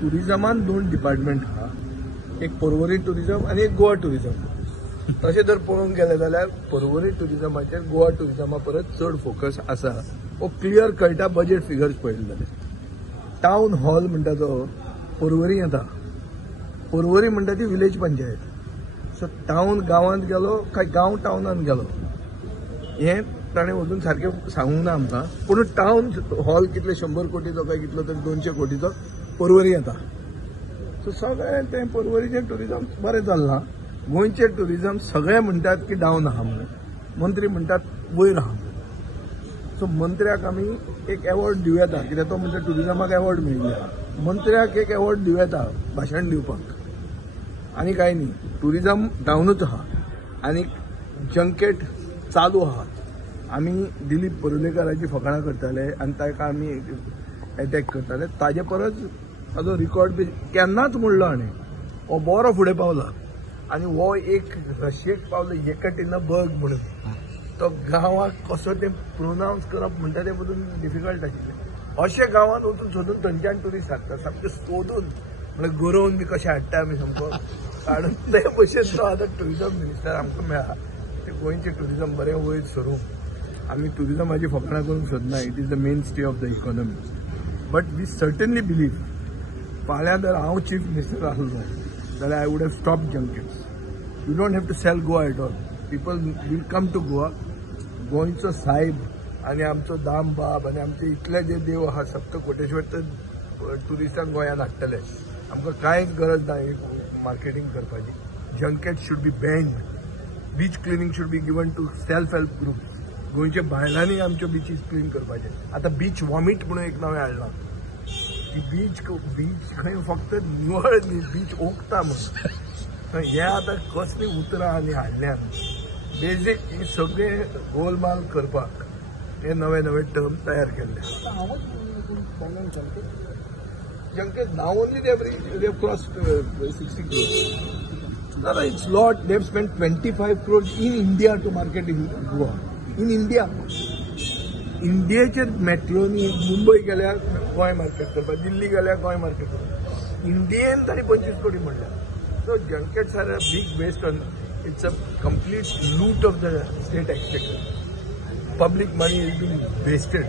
टुरिजमान दोन डिपार्टमेंट आहा, एक पर्वरी टुरिजम आणि एक गोवा टुरिजम. तशें जर पळोवंक गेलें जाल्यार पर्वरी टुरिजमाचेर गोवा टुरिजमा परस चड फोकस आसा. हो क्लियर कळटा बजेट फिगर्स पळयले जाल्यार. टावन हॉल म्हणटा तो पर्वरी येता. पर्वरी म्हणटा ती विलेज पंचायत. सो टावन गांवांत गेलो काय गांव टावनात गेलो हें ताणें वचून सारकें सांगूंक ना आमकां. पूण टावन हॉल कितले 100 कोटीचो काय कितलो तरी 200 कोटीचो पर्वरी येता. सो सगळें तें पर्वरीचें टुरिजम बरें चल्लां. गोंयचें टुरिजम सगळे म्हणटात की डावन आहा म्हणून, मंत्री म्हणटात वयर आहा म्हणून. सो मंत्र्याक आमी एक अवॉर्ड दिवं येता कित्याक तो म्हणटा टुरिजमाक अवॉर्ड मेळिल्ले आहा. मंत्र्याक एक अवॉर्ड दिवं येता भाशण दिवपाक आनी कांय न्ही. टुरिजम डावनूच आहा आनी जंकेट चालू आहात. आमी दिलीप परुलेकराची फकाणां करताले आनी ताका आमी एटॅक करताले. ताजे परस ताजो रिकॉर्ड बी केन्नाच मोडलो हाणें. हो बरो फुडें पावला आनी हो एक रशियेक पावलो येकटेनबर्ग म्हणून. तो गांवाक कसो तें प्रोनावन्स करप म्हणटा तें पसून डिफिकल्ट आशिल्लें. अशें गांवांत वचून सोदून थंयच्यान ट्युरिस्ट हाडटा सामकें सोदून म्हणजे गरोवन बी कशें हाडटा आमी सामको काडून ते भशेन तो आतां ट्युरिजम मिनिस्टर आमकां मेळ्ळा. ते गोंयचें ट्युरिजम बरें वयर सरूंक आमी ट्युरिजमाची फकाणां करूंक सोदना. It is the mainstay of the economy. But we certainly believe फाल्यां जर हांव चीफ मिनिस्टर आसलो जाल्यार I would have stop junkets. You don't have to sell Goa at all. People will come to Goa. गोंयचो साहेब आनी आमचो दाम बाब आनी आमचे इतले जे देव आहा सप्तकोटेश्वर ते ट्युरिस्टांक गोंयांत हाडटले. आमकां कांयच गरज ना मार्केटिंग करपाची. Junket should be banned. Beach cleaning should be given to self help group. गोंयच्या बायलांनी आमच्यो बिचीस क्लीन करपाचे. आतां बीच वॉमिट म्हणून एक नवें हाडलां. ती बीच खंय फक्त निवळ न्ही बीच ओंकता म्हणून. हे आतां कसलीं उतरां आनी हाडल्यान बेजीक ही सगळे गोलमाल करपाक हे नवे नवे टर्म तयार केल्ले. Junket now only they have crossed 60 crores. No, it's lot. They've spent 25 crores in India to market in Goa. In India. इंडियेचे मेट्रोनी मुंबई गेल्यार गोंय मार्केट करपाक, दिल्ली गेल्यार गोंय मार्केट करपाक. इंडियेन ताणी 25 कोटी म्हणल्या. So junkets are a big waste on. It's a complete loot of the state exchequer. Public money is being wasted.